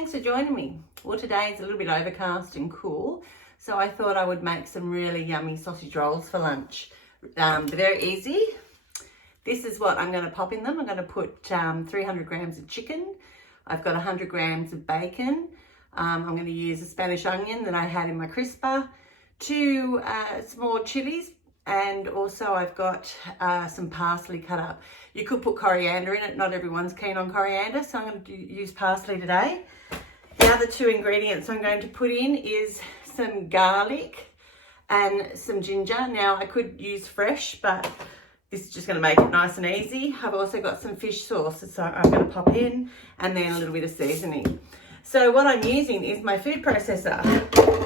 thanks for joining me. Well, today is a little bit overcast and cool, so I thought I would make some really yummy sausage rolls for lunch. They're very easy. This is what I'm going to pop in them. I'm going to put 300 grams of chicken. I've got 100 grams of bacon. I'm going to use a Spanish onion that I had in my crisper, 2 small chilies, and also I've got some parsley cut up. You could put coriander in it. Not everyone's keen on coriander, so I'm going to use parsley today. The other 2 ingredients I'm going to put in is some garlic and some ginger. Now I could use fresh, but this is just going to make it nice and easy. I've also got some fish sauce, so I'm going to pop in, and then a little bit of seasoning. So what I'm using is my food processor.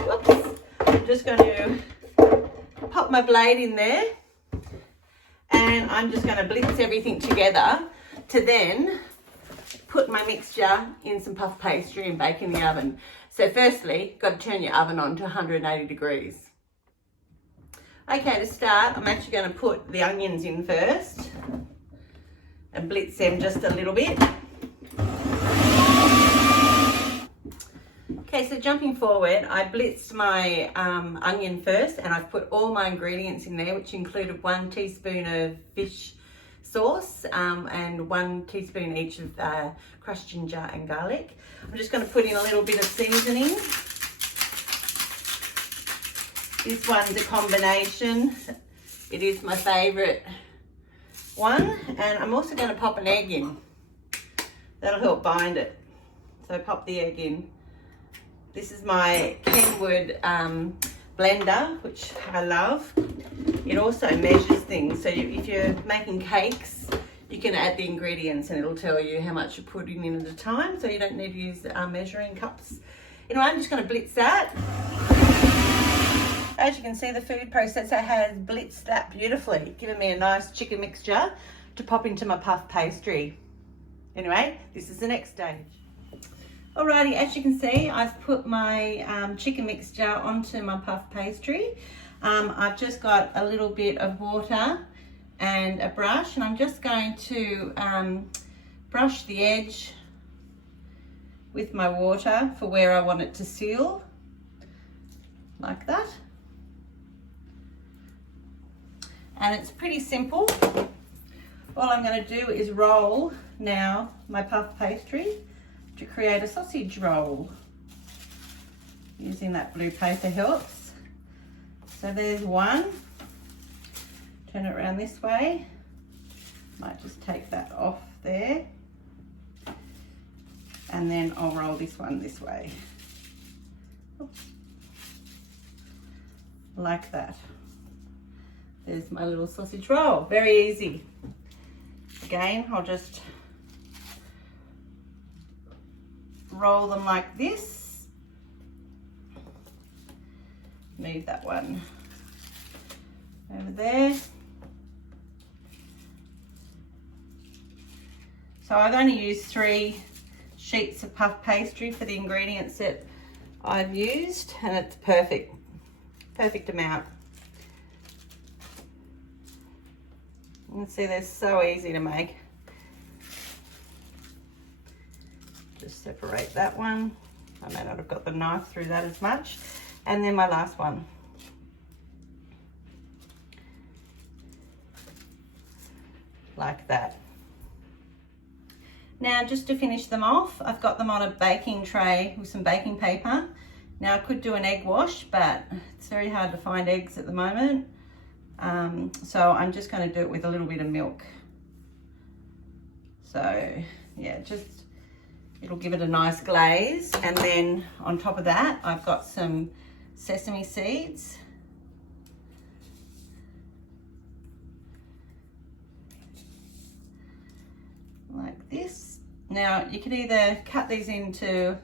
Whoops. I'm just going to pop my blade in there, and I'm just going to blitz everything together to then put my mixture in some puff pastry and bake in the oven. So firstly, got to turn your oven on to 180 degrees. Okay, to start, I'm actually going to put the onions in first and blitz them just a little bit. Okay, so jumping forward, I blitzed my onion first, and I've put all my ingredients in there, which included 1 teaspoon of fish sauce and 1 teaspoon each of crushed ginger and garlic. I'm just going to put in a little bit of seasoning. This one's a combination. It is my favourite one, and I'm also going to pop an egg in. That'll help bind it. So pop the egg in. This is my Kenwood blender, which I love. It also measures things. So if you're making cakes, you can add the ingredients and it'll tell you how much you're putting in at a time. So you don't need to use measuring cups. Anyway, I'm just going to blitz that. As you can see, the food processor has blitzed that beautifully, giving me a nice chicken mixture to pop into my puff pastry. Anyway, this is the next stage. Alrighty, as you can see, I've put my chicken mixture onto my puff pastry. I've just got a little bit of water and a brush, and I'm just going to brush the edge with my water for where I want it to seal, like that. And it's pretty simple. All I'm going to do is roll now my puff pastry to create a sausage roll. Using that blue paper helps. So there's one. Turn it around this way. Might just take that off there. And then I'll roll this one this way. Oops. Like that. There's my little sausage roll. Very easy. Again, I'll just roll them like this. Move that one over there. So I've only used 3 sheets of puff pastry for the ingredients that I've used, and it's perfect amount. You can see they're so easy to make. Just separate that one. I may not have got the knife through that as much. And then my last one. Like that. Now, just to finish them off, I've got them on a baking tray with some baking paper. Now I could do an egg wash, but it's very hard to find eggs at the moment. So I'm just going to do it with a little bit of milk. So yeah, it'll give it a nice glaze. And then on top of that, I've got some sesame seeds. Like this. Now you can either cut these into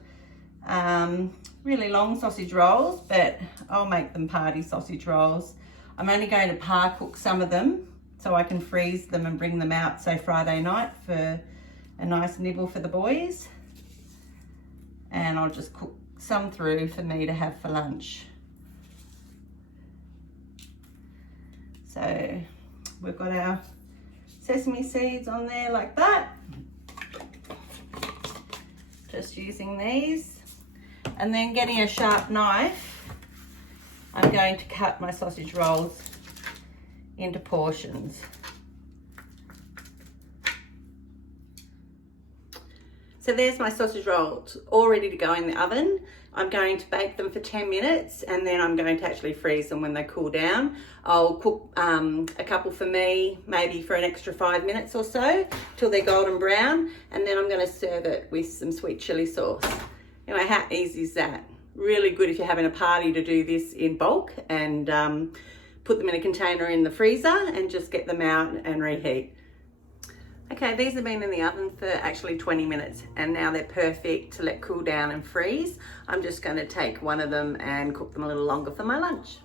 really long sausage rolls, but I'll make them party sausage rolls. I'm only going to par cook some of them so I can freeze them and bring them out, say Friday night, for a nice nibble for the boys. And I'll just cook some through for me to have for lunch. So we've got our sesame seeds on there like that. Just using these. And then getting a sharp knife, I'm going to cut my sausage rolls into portions. So there's my sausage rolls all ready to go in the oven. I'm going to bake them for 10 minutes and then I'm going to actually freeze them when they cool down. I'll cook a couple for me, maybe for an extra 5 minutes or so, till they're golden brown, and then I'm going to serve it with some sweet chili sauce. Anyway, how easy is that? Really good if you're having a party to do this in bulk, and put them in a container in the freezer and just get them out and reheat. Okay, these have been in the oven for actually 20 minutes and now they're perfect to let cool down and freeze. I'm just going to take one of them and cook them a little longer for my lunch.